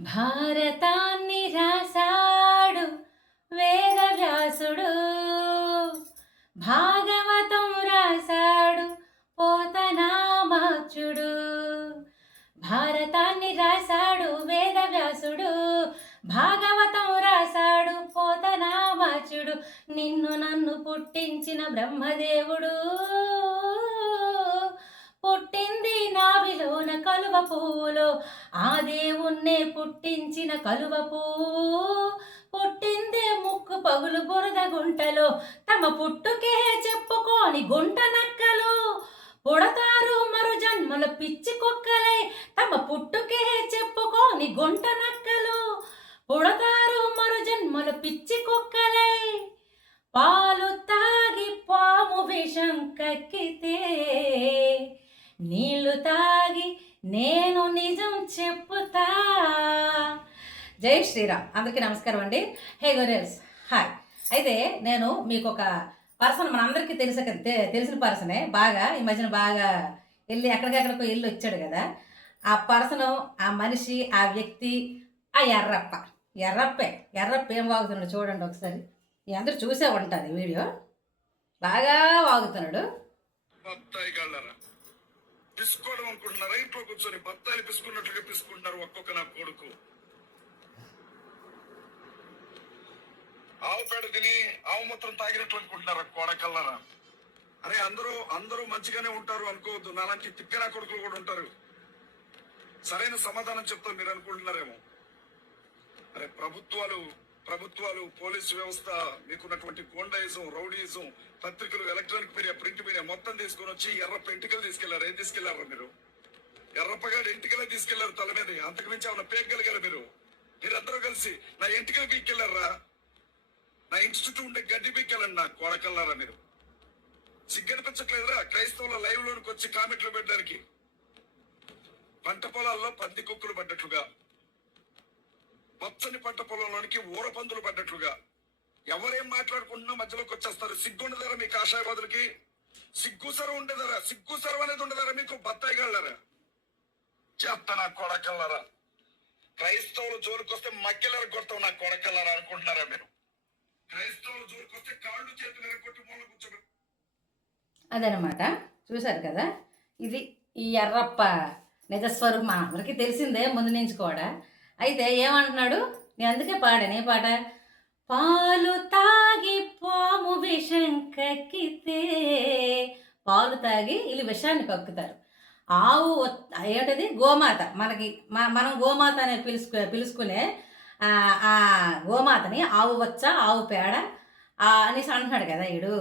భారతాన్ని రాశాడు వేదవ్యాసుడు. భాగవతం రాశాడు పోతనామాచుడు భారతాన్ని రాశాడు వేదవ్యాసుడు. భాగవతం రాశాడు పోతనామాచుడు నిన్ను నన్ను పుట్టించిన బ్రహ్మదేవుడు. పువ్వులో ఆ దేవుణ్ణే పుట్టించిన కలువ పువ్వు. పుట్టిందే ముక్కు పగులు బురద గుంటలో తమ పుట్టుకే చెప్పుకోని గుంట నక్కలు. పుడతారు మరు జన్మల పిచ్చి కుక్కలై తమ పుట్టుకే చెప్పుకోని గుంట నక్కలు. పుడతారు మరు జన్మల పిచ్చి కుక్కలై. పాలు తాగి పాము విషం కక్కితే నీళ్ళు తాగి నేను నిజం చెప్పుతా. జై శ్రీరామ్. అందరికీ నమస్కారం అండి. హే గొరెల్స్. హాయ్. అయితే నేను మీకు ఒక పర్సన్ మనందరికీ తెలిసే తెలిసిన పర్సనే. బాగా ఈ మధ్యన బాగా వెళ్ళి ఎక్కడికెక్కడికో వెళ్ళి వచ్చాడు కదా. ఆ పర్సన్ ఆ మనిషి ఆ వ్యక్తి ఆ ఎర్రప్ప. ఎర్రప్పే. ఎర్రప్ప ఏం వాగుతున్నాడు చూడండి ఒకసారి. మీ అందరూ చూసే ఉంటారు వీడియో. బాగా వాగుతున్నాడు. పిసుకోవడం అనుకుంటున్నారు? ఇంట్లో కూర్చొని బత్తాయిలు పిసుకున్నట్లుగా పిసుకుంటున్నారు ఒక్కొక్క నా కొడుకు. ఆవు పేడ తిని ఆవు మూత్రం తాగినట్లు అనుకుంటున్నారు కొడకల్లరా? అరే అందరూ అందరూ మంచిగానే ఉంటారు అనుకోవద్దు. నాలాంటి తిక్కనా కొడుకులు కూడా ఉంటారు. సరైన సమాధానం చెప్తాం మీరు అనుకుంటున్నారేమో. అరే ప్రభుత్వాలు ప్రభుత్వాలు పోలీసు వ్యవస్థ మీకున్నటువంటి గోండాయిజం రౌడీయిజం పత్రికలు ఎలక్ట్రానిక్ మీడియా ప్రింట్ మీడియా మొత్తం తీసుకొని వచ్చి ఎర్ర పెంటికలు తీసుకెళ్ళారు. ఏం తీసుకెళ్ళారు మీరు? ఎర్రప్పగాడు ఎంటికలే తీసుకెళ్ళారు తల మీద. అంతకు మించి ఏమన్నా పేగలిగారు మీరు? మీరందరూ కలిసి నా ఎంటికలు పీకెళ్ళారా నా ఇంటి చుట్టూ ఉండే గడ్డి పీక్కెళ్ళండి నా కొడకల్లారా మీరు? సిగ్గనిపించట్లేదురా. క్రైస్తవుల లైవ్ లోనికి వచ్చి కామెంట్లు పెట్టడానికి. పంట పొలాల్లో పంది కుక్కలు పడ్డట్లుగా. పచ్చని పంట పొలంలోనికి ఊర పందులు పడ్డట్లుగా. ఎవరేం మాట్లాడుకుంటున్నా మధ్యలోకి వచ్చేస్తారు. సిగ్గుండదారా మీ కాషాయవాదులకి? సిగ్గు సర్వ ఉండేదారా? సిగ్గు సర్వ అనేది ఉండదారా మీకు? బత్తాయి గళ్ళారా చెత్త నా కొడకల్లారా? క్రైస్తవులు జోలికొస్తే మగ్గిలర కొడతాం నా కొడకల్లారా అనుకుంటున్నారా మీరు? క్రైస్తవులు జోలికొస్తే కాళ్ళు చేతులు ఎరగొట్టి మూల కూర్చోబెట్టి అదనమాట. చూశారు కదా? ఇది ఈ ఎర్రప్ప నిజస్వరూపం. మా అందరికీ తెలిసిందే ముందు నుంచి కూడా. అయితే ఏమంటున్నాడు? నేను అందుకే పాడాను. ఏ పాట? పాలు తాగి పాము విషం కక్కితే పాలు తాగి వీళ్ళు విషాన్ని కక్కుతారు. ఆవు ఏంటది గోమాత. మనకి మనం గోమాత అనే పిలుచుకు పిలుచుకునే ఆ గోమాతని ఆవు వచ్చ ఆవు పేడ అనేసి అంటున్నాడు కదా ఈడు.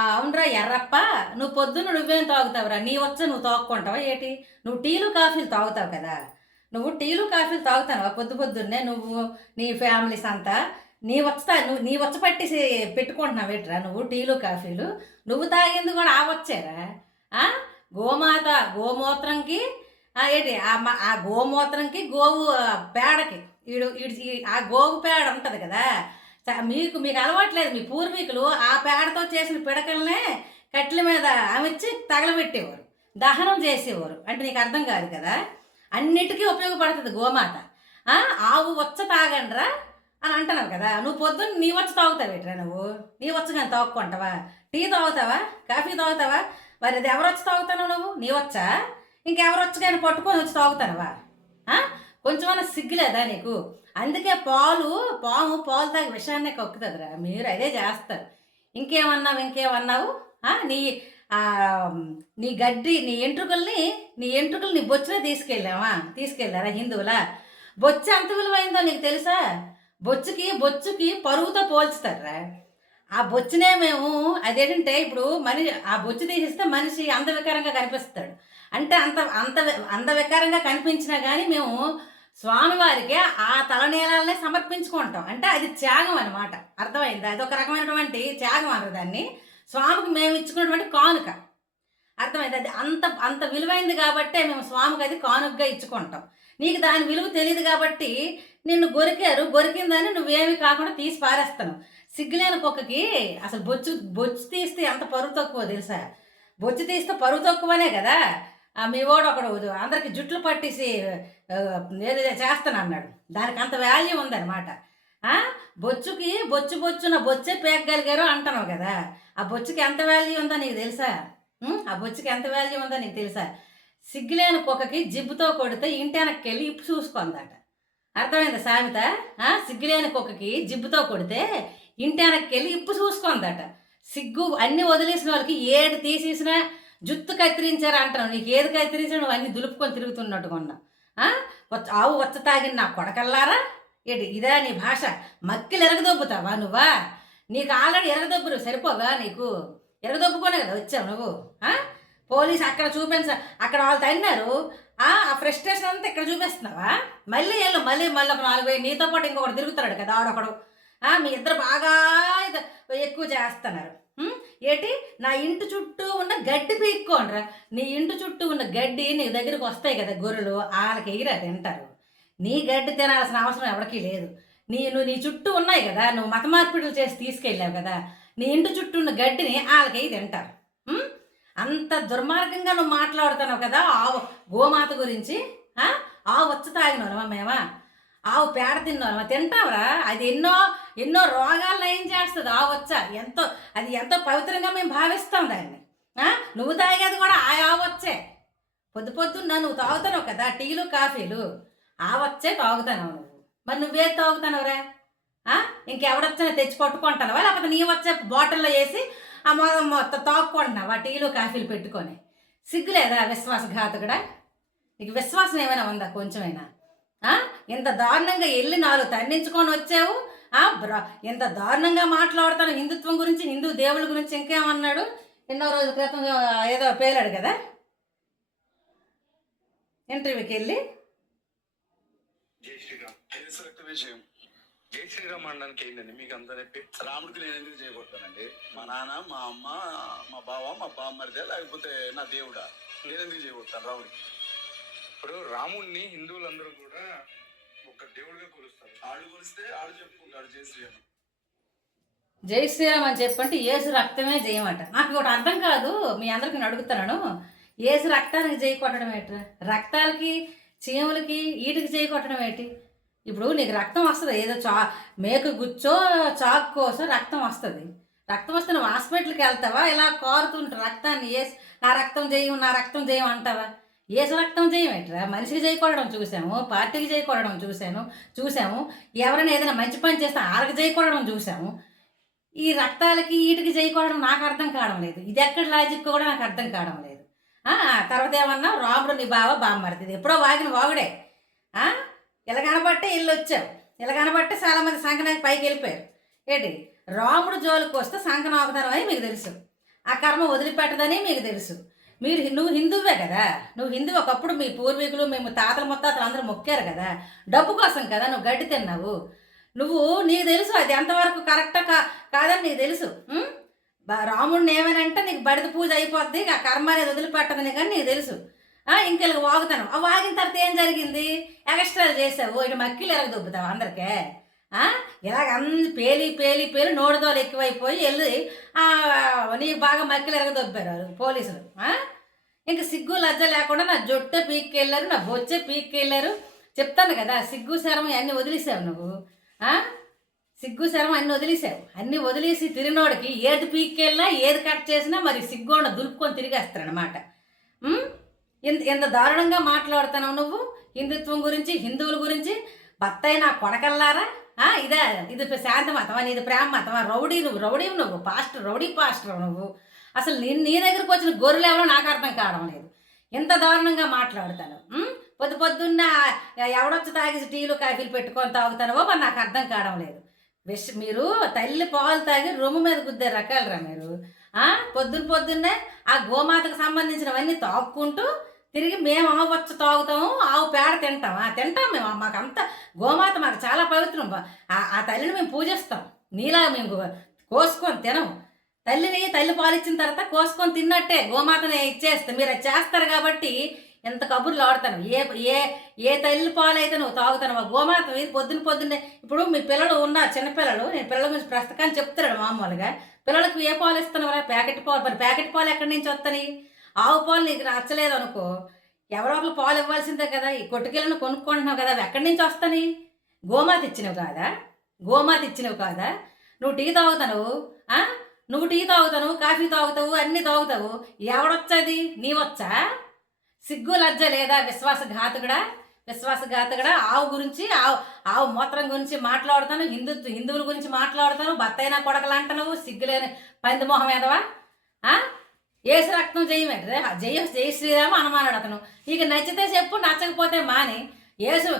అవునరా ఎర్రప్ప నువ్వు పొద్దున్న నువ్వేం తాగుతావురా? నీ వచ్చ నువ్వు తాగుకుంటావా ఏటి? నువ్వు టీలు కాఫీలు తాగుతావు కదా. నువ్వు టీలు కాఫీలు తాగుతావా పొద్దు పొద్దున్నే నువ్వు నీ ఫ్యామిలీస్ అంతా నీ వచ్చా నువ్వు నీ వచ్చ పట్టి పెట్టుకుంటున్నావు ఏట్రా నువ్వు? టీలు కాఫీలు. నువ్వు తాగింది కూడా ఆ వచ్చారా? గోమాత గోమూత్రంకి ఏంటి? ఆ ఆ గోమూత్రంకి గోవు పేడకి. ఈడు ఈడు ఈ- ఆ గోవు పేడ ఉంటుంది కదా? మీకు మీకు అలవాట్లేదు మీ పూర్వీకులు ఆ పేడతో చేసిన పిడకలనే కట్ల మీద అమిచ్చి తగలబెట్టేవారు. దహనం చేసేవారు. అంటే నీకు అర్థం కాదు కదా? అన్నిటికీ ఉపయోగపడుతుంది గోమాత ఆవు వచ్చ తాగండ్రా అని అంటున్నావు కదా. నువ్వు పొద్దున్న నీ వచ్చి తాగుతావు ఏంట్రా నువ్వు? నీ వచ్చి కానీ తాగుకుంటావా? టీ తాగుతావా? కాఫీ తాగుతావా? మరి అది ఎవరు వచ్చి తాగుతావు నువ్వు? నీ వచ్చా ఇంకెవరు వచ్చి కానీ పట్టుకొని వచ్చి తాగుతానవా? కొంచెమైనా సిగ్గులేదా నీకు? అందుకే పాలు పాము పాలు తాగి విషయాన్నే కక్కుతుందిరా. మీరు అదే చేస్తారు. ఇంకేమన్నావు ఇంకేమన్నావు? నీ నీ గడ్డి నీ ఎంట్రుకల్ని నీ ఎంట్రుకలు నీ బొచ్చులో తీసుకెళ్ళావా? తీసుకెళ్ళారా హిందువులా? బొచ్చు ఎంత విలువైందో నీకు తెలుసా? బొచ్చుకి బొచ్చుకి పరువుతో పోల్చుతారా ఆ బొచ్చునే మేము అదేంటంటే ఇప్పుడు మనిషి ఆ బొచ్చు తీసిస్తే మనిషి అందవికారంగా కనిపిస్తాడు. అంటే అంత అంత అందవికారంగా కనిపించినా కానీ మేము స్వామివారికి ఆ తలనీలాలనే సమర్పించుకుంటాం. అంటే అది త్యాగం అనమాట అర్థమైంది? అది ఒక రకమైనటువంటి త్యాగం అన్నారు దాన్ని. స్వామికి మేము ఇచ్చుకున్నటువంటి కానుక. అర్థమైంది? అది అంత అంత విలువైంది కాబట్టే మేము స్వామికి అది కానుకగా ఇచ్చుకుంటాం. నీకు దాని విలువ తెలియదు కాబట్టి నిన్ను గొరికారు గొరికిందని నువ్వేమి కాకుండా తీసి పారేస్తాను. సిగ్గులేని కుక్కకి అసలు బొచ్చు బొచ్చు తీస్తే ఎంత పరువు తక్కువ తెలుసా? బొచ్చు తీస్తే పరువు తక్కువనే కదా? మీ వాడు ఒకడు అందరికి జుట్లు పట్టేసి ఏదో చేస్తాను అన్నాడు. దానికి అంత వాల్యూ ఉందన్నమాట. బొచ్చుకి బొచ్చు బొచ్చున బొచ్చే పేకగలిగారు అంటున్నావు కదా. ఆ బొచ్చుకి ఎంత వాల్యూ ఉందో నీకు తెలుసా? ఆ బొచ్చుకి ఎంత వాల్యూ ఉందో నీకు తెలుసా? సిగ్గులేని కుక్కకి జిబ్బుతో కొడితే ఇంటి వెనక్కి ఇప్పు చూసుకుందట. అర్థమైంది సామెత సిగ్గులేని కుక్కకి జిబ్బుతో కొడితే ఇంటి వెనక్కి ఇప్పు చూసుకుందట. సిగ్గు అన్ని వదిలేసిన వాళ్ళకి ఏడు తీసేసినా జుత్తు కత్తిరించారు అంటాను నీకు ఏది కత్తిరించావు నువ్వు అన్ని దులుపుకొని తిరుగుతున్నట్టుగా ఉన్నావు. ఆవు వచ్చ తాగిన నా కొడకల్లారా? ఏంటి ఇదా నీ భాష? మక్కిలు ఎరగదొబ్బుతావా నువ్వా? నీకు ఆల్రెడీ ఎరగదొబ్బురు సరిపోవా నీకు? ఎరగదొబ్బుకోనే కదా వచ్చావు నువ్వు పోలీస్ అక్కడ చూపించ అక్కడ వాళ్ళు తన్నారు. ఆ ఫ్రస్ట్రేషన్ అంతా ఇక్కడ చూపిస్తున్నావా? మళ్ళీ వెళ్ళు మళ్ళీ మళ్ళీ ఒక నాలుగు వేలు నీతో పాటు ఇంకొకటి తిరుగుతున్నాడు కదా ఆడొకడు. మీ ఇద్దరు బాగా ఇది ఎక్కువ చేస్తున్నారు. ఏంటి నా ఇంటి చుట్టూ ఉన్న గడ్డి పీక్కోండ్రా. నీ ఇంటి చుట్టూ ఉన్న గడ్డి నీ దగ్గరికి వస్తాయి కదా గొర్రెలు వాళ్ళకి ఎగిరా తింటారు నీ గడ్డి తినాల్సిన అవసరం ఎవరికీ లేదు. నీ నువ్వు నీ చుట్టూ ఉన్నాయి కదా నువ్వు మత మార్పిడులు చేసి తీసుకెళ్ళావు కదా నీ ఇంటి చుట్టూ ఉన్న గడ్డిని వాళ్ళకి తింటారు. అంత దుర్మార్గంగా నువ్వు మాట్లాడుతున్నావు కదా ఆవు గోమాత గురించి ఆవు వచ్చి తాగినోనమా మేమా? ఆవు పేడ తిన్నోనమా తింటావురా? అది ఎన్నో ఎన్నో రోగాలు నయం చేస్తుంది ఆవు వచ్చా. ఎంతో అది ఎంతో పవిత్రంగా మేము భావిస్తాం దాన్ని. నువ్వు తాగేది కూడా ఆ ఆవు వచ్చే. పొద్దు పొద్దున్న నువ్వు తాగుతున్నావు కదా టీలు కాఫీలు. ఆ వచ్చే తాగుతాను నువ్వు. మరి నువ్వే తాగుతానురా ఇంకెవడొచ్చినా తెచ్చి పట్టుకుంటానవా? లేకపోతే నీ వచ్చే బాటిల్లో వేసి ఆ మొత్తం మొత్తం తాగుకుంటున్నావా టీలు కాఫీలు పెట్టుకొని. సిగ్గులేదా విశ్వాసఘాతకుడా? నీకు విశ్వాసం ఏమైనా ఉందా కొంచెమైనా? ఇంత దారుణంగా వెళ్ళి నాలుగు తన్నించుకొని వచ్చావు? ఇంత దారుణంగా మాట్లాడుతాను హిందుత్వం గురించి హిందూ దేవుళ్ళ గురించి ఇంకేమన్నాడు? ఎన్నో రోజుల క్రితం ఏదో పేలాడు కదా? ఇంటర్వ్యూకి వెళ్ళి జై శ్రీరామ్. కేసు రక్త విజయం? జై శ్రీరామ్ అనడానికి ఏంటండి మీకు అంతా చెప్పి రాముడికి నేను ఎందుకు చేయబోతానండి మా నాన్న మా అమ్మ మా బావ మా బామ్మరిదే లేకపోతే నా దేవుడా? నేను ఎందుకు చేయబోతాను రాముడికి? ఇప్పుడు రాముణ్ణి హిందువులందరూ కూడా ఒక దేవుడిగా కొలుస్తారు. ఆడు కొలిస్తే ఆడు చెప్పుకుంటాడు జై శ్రీరామ్. జై శ్రీరామ్ అని చెప్పంటే ఏసు రక్తమే జయమట నాకు ఒకటి అర్థం కాదు మీ అందరికి నేను అడుగుతున్నాను. ఏసు రక్తానికి జై కొట్టడం ఏంటి రక్తాలకి చీమలకి ఈటికి చేయి కొట్టడం ఏంటి? ఇప్పుడు నీకు రక్తం వస్తుంది ఏదో చా మేక గుచ్చో చాకు కోసం రక్తం వస్తుంది. రక్తం వస్తే నువ్వు హాస్పిటల్కి వెళ్తావా? ఇలా కారుతుంటావు రక్తాన్ని ఏ నా రక్తం చేయం నా రక్తం చేయం అంటావా? ఏసు రక్తం చేయం ఏంట్రా? మనిషికి చేయకూడడం చూసాము పార్టీకి చేయకూడడం కొట్టడం చూశాను చూసాము ఎవరైనా ఏదైనా మంచి పని చేస్తే ఆళ్ళకి చేయకూడడం చూసాము ఈ రక్తాలకి వీటికి చేయకూడడం నాకు అర్థం కావడం లేదు. ఇది ఎక్కడ లాజిక్ కూడా నాకు అర్థం కావడం లేదు. తర్వాత ఏమన్నా రాముడు నీ బావ బామ్మరిది. ఎప్పుడో వాగిన వాగుడే. ఇలా కనబట్టే ఇల్లు వచ్చావు. ఇలా కనబట్టే చాలామంది సంకనానికి పైకి వెళ్ళిపోయారు. ఏంటి? రాముడు జోలికి వస్తే సంకనం ఆగుతాను అని మీకు తెలుసు. ఆ కర్మ వదిలిపెట్టదని మీకు తెలుసు. మీరు నువ్వు హిందువే కదా. నువ్వు హిందూ ఒకప్పుడు మీ పూర్వీకులు మేము తాతలు ముత్తాతలు అందరూ మొక్కారు కదా. డబ్బు కోసం కదా నువ్వు గడ్డి తిన్నావు. నువ్వు నీకు తెలుసు అది ఎంతవరకు కరెక్టా కా కాదని నీకు తెలుసు. రాముడిని ఏమనంటే నీకు బడిద పూజ అయిపోద్ది ఆ కర్మ అనేది వదిలిపెట్టదని కానీ నీకు తెలుసు. ఇంకెళ్ళకి వాగుతాను. ఆ వాగిన తర్వాత ఏం జరిగింది? ఎక్స్ట్రాలు చేసావు. ఇటు మక్కిలు ఎరగదొబ్బుతావు అందరికే. ఇలాగ అన్ని పేలి పేలి పేలి నోడుదోలు ఎక్కువైపోయి వెళ్ళి నీకు బాగా మక్కిలు ఎరగదొబ్బారు పోలీసులు. ఇంక సిగ్గు లజ్జ లేకుండా నా జొట్టే పీక్కెళ్ళారు నా బొచ్చే పీక్కెళ్ళారు. చెప్తాను కదా సిగ్గు శరం అన్నీ వదిలేసావు నువ్వు. సిగ్గు శరం అన్ని వదిలేసావు. అన్ని వదిలేసి తిరిగినోడికి ఏది పీక్కెళ్ళినా ఏది కట్ చేసినా మరి సిగ్గుండ దులుపుకొని తిరిగేస్తారనమాట ఇంత ఇంత దారుణంగా మాట్లాడుతున్నావు నువ్వు? హిందుత్వం గురించి హిందువుల గురించి? బత్తాయి నా కొడకల్లారా? ఇదే ఇది శాంతి మతమా? నీది ప్రేమ మతమా? రౌడీ నువ్వు రౌడీ నువ్వు పాస్టర్ రౌడీ పాస్టర్ నువ్వు. అసలు నీ నీ దగ్గరకు వచ్చిన గొర్రెలు ఎవరో నాకు అర్థం కావడం లేదు. ఎంత దారుణంగా మాట్లాడతాను పొద్దు పొద్దున్న ఎవడొచ్చి తాగి టీలు కాఫీలు పెట్టుకొని తాగుతానో మరి నాకు అర్థం కావడం లేదు. విష మీరు తల్లి పాలు తాగి రొమ్ము మీద గుద్దే రకాలరా మీరు. పొద్దున్న పొద్దున్నే ఆ గోమాతకు సంబంధించినవన్నీ తాక్కుంటూ తిరిగి మేము ఆవు తాగుతాము ఆవు పేడ తింటాం ఆ తింటాం మేము. మాకంతా గోమాత మాకు చాలా పవిత్రం ఆ- ఆ తల్లిని మేము పూజిస్తాం. నీలా మేము కోసుకొని తినం తల్లిని తల్లి పాలిచ్చిన తర్వాత కోసుకొని తిన్నట్టే గోమాతని ఇచ్చేస్తే మీరు అది చేస్తారు కాబట్టి ఎంత కబుర్లు ఆడతాను? ఏ ఏ ఏ తల్లి పాలైతే నువ్వు తాగుతాను గోమాత మీద పొద్దున్న పొద్దున్నే ఇప్పుడు మీ పిల్లలు ఉన్నారు చిన్నపిల్లలు నేను పిల్లల గురించి ప్రస్తుతాన్ని చెప్తున్నాడు మామూలుగా పిల్లలకు ఏ పాలు ఇస్తున్నారా ప్యాకెట్ పాలు మరి ప్యాకెట్ పాలు ఎక్కడి నుంచి వస్తాయి? ఆవు పాలు నీకు నచ్చలేదు అనుకో ఎవరో ఒకరు పాలు ఇవ్వాల్సిందే కదా ఈ కొట్టుకెళ్ళను కొనుక్కుంటున్నావు కదా అవి ఎక్కడి నుంచి వస్తాయి? గోమాత ఇచ్చినవి కాదా? గోమాత ఇచ్చినవి కాదా? నువ్వు టీ తాగుతాను నువ్వు టీ తాగుతావు కాఫీ తాగుతావు అన్నీ తాగుతావు ఎవడొచ్చది? నీ వచ్చా సిగ్గు లజ్జ లేదా విశ్వాసఘాతకుడా? విశ్వాసఘాతకుడా? ఆవు గురించి ఆవు ఆవు మూత్రం గురించి మాట్లాడుతాను హిందూ హిందువుల గురించి మాట్లాడుతాను భర్తైనా కొడకలు అంటున్నావు సిగ్గులేని పంది మొహం ఏదవా ఏసు రక్తం జయమే రే జయ జయ శ్రీరామ అనుమానాడు అతను ఇక నచ్చితే చెప్పు నచ్చకపోతే మాని. ఏసు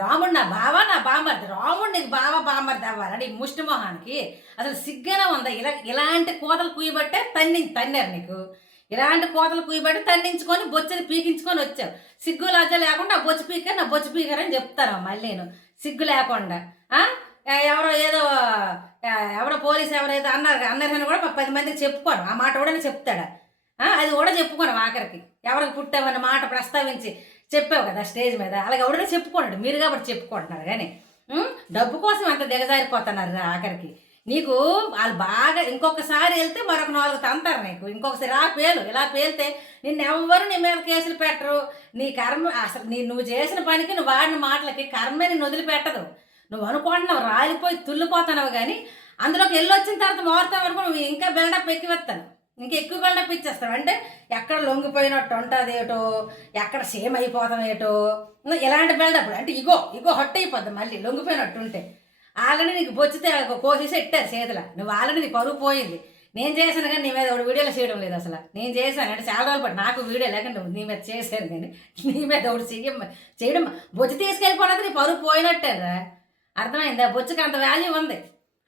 రాముడు నా బావ నా బామర్ది. రాముడు నీకు బావ బామర్ది అవ్వాలని ఈ ముష్టి మొహానికి? అసలు సిగ్గనే ఉందా? ఇలా ఇలాంటి కోతలు కుయ్యబట్టే తన్ని తన్నారు నీకు. ఇలాంటి కోతలు కూయబడి తండించుకొని బొచ్చని పీకించుకొని వచ్చావు సిగ్గు లజ్జ లేకుండా బొచ్చు పీకర్ నా బొచ్చు పీకర్ అని చెప్తాను మళ్ళీ నేను. సిగ్గు లేకుండా. ఎవరో ఏదో ఎవరో పోలీసు ఎవరైతే అన్నారు అన్నారని కూడా పది మందికి చెప్పుకోను. ఆ మాట కూడా చెప్తాడా. అది కూడా చెప్పుకోను ఆఖరికి. ఎవరికి పుట్టామన్న మాట ప్రస్తావించి చెప్పావు కదా స్టేజ్ మీద. అలాగే ఎవరైనా చెప్పుకోండి మీరు కాబట్టి చెప్పుకుంటున్నారు కానీ డబ్బు కోసం అంత దిగజారిపోతున్నారు ఆఖరికి. నీకు వాళ్ళు బాగా ఇంకొకసారి వెళ్తే మరొక నాలుగు తంతారు నీకు. ఇంకొకసారి ఇలా పేలు ఇలా పేలితే నిన్ను ఎవ్వరు నీ మీద కేసులు పెట్టరు. నీ కర్మ అసలు నీ నువ్వు చేసిన పనికి నువ్వు వాడిన మాటలకి కర్మే నిన్ను వదిలిపెట్టదు. నువ్వు అనుకుంటున్నావు రాలిపోయి తుల్లిపోతున్నావు కానీ అందులోకి వెళ్ళొచ్చిన తర్వాత మారుతావు వరకు నువ్వు ఇంకా బిల్డప్ ఎక్కివేస్తాను ఇంకా ఎక్కువ బిల్డప్ ఇచ్చేస్తావు. అంటే ఎక్కడ లొంగిపోయినట్టు ఉంటుంది ఏటో ఎక్కడ సేమ్ అయిపోతాం ఏటో ఇలాంటి బిల్డప్ అంటే ఇగో ఇగో హట్ అయిపోద్ది మళ్ళీ లొంగిపోయినట్టు ఉంటే. ఆల్రెడీ నీకు బొచ్చితే కోసేసి ఎట్టారు చేతుల. నువ్వు ఆల్రెడీ నీ పరువు పోయింది. నేను చేశాను కానీ నీ మీద ఒకటి వీడియోలు చేయడం లేదు అసలు. నేను చేశాను అంటే చాలా రోజులు పడి నాకు వీడియో లేక నువ్వు నీ మీద చేశాను కానీ నీ మీద ఒకటి చెయ్యం చేయడం బొచ్చు తీసుకెళ్ళిపోవడం నీ పరువు పోయినట్టేరా. అర్థమైందా? బొచ్చుకి అంత వాల్యూ ఉంది.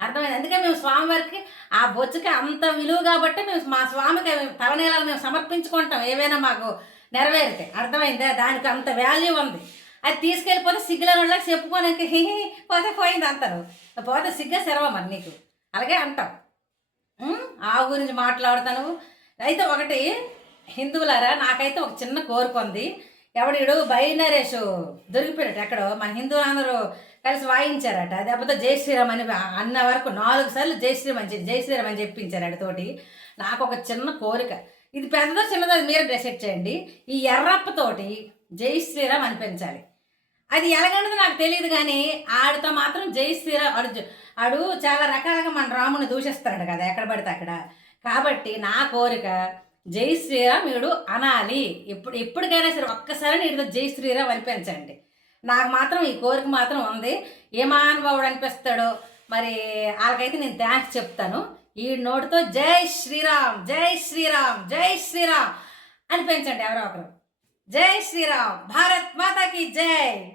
అర్థమైంది? అందుకే మేము స్వామివారికి ఆ బొచ్చుకి అంత విలువ కాబట్టి మేము మా స్వామికి తవనీలాలు మేము సమర్పించుకుంటాం. ఏవైనా మాకు నెరవేరితే. అర్థమైందా? దానికి అంత వాల్యూ ఉంది. అది తీసుకెళ్ళిపోతే సిగ్గులని వాళ్ళకి చెప్పుకోనాక హి పోతే పోయింది అంటారు. పోతే సిగ్గే సెరవ మరి నీకు. అలాగే అంటావు. ఆవు గురించి మాట్లాడుతాను అయితే ఒకటి హిందువులారా నాకైతే ఒక చిన్న కోరిక ఉంది. ఎవడు బైనరేష్ దొరికిపోయాడు ఎక్కడో మన హిందువులందరూ కలిసి వాయించారట. దెబ్బతో జై శ్రీరామ్ అని అన్న వరకు నాలుగు సార్లు జై శ్రీరామ్ అని జై శ్రీరామ్ అని చెప్పించారు తోటి. నాకు ఒక చిన్న కోరిక. ఇది పెద్దదో చిన్నదో మీరు డిసైడ్ చేయండి. ఈ ఎర్రప్పతోటి జై శ్రీరామ్ అనిపించాలి అది ఎలాగన్నది నాకు తెలియదు కానీ ఆడితో మాత్రం జై శ్రీరామ్ ఆడు ఆడు చాలా రకాలుగా మన రాముని దూషిస్తాడు కదా ఎక్కడ పడితే అక్కడ. కాబట్టి నా కోరిక జై శ్రీరామ్ వీడు అనాలి. ఇప్పుడు ఎప్పటికైనా సరే ఒక్కసారి వీడితో జై శ్రీరామ్ అనిపించండి నాకు మాత్రం ఈ కోరిక మాత్రం ఉంది. ఏ మహానుభావుడు అనిపిస్తాడో మరి వాళ్ళకైతే నేను థ్యాంక్స్ చెప్తాను. ఈ నోటితో జై శ్రీరామ్ జై శ్రీరామ్ జై శ్రీరామ్ అనిపించండి ఎవరో ఒకరు. జై శ్రీరామ్ భారత్ మాతాకి జై.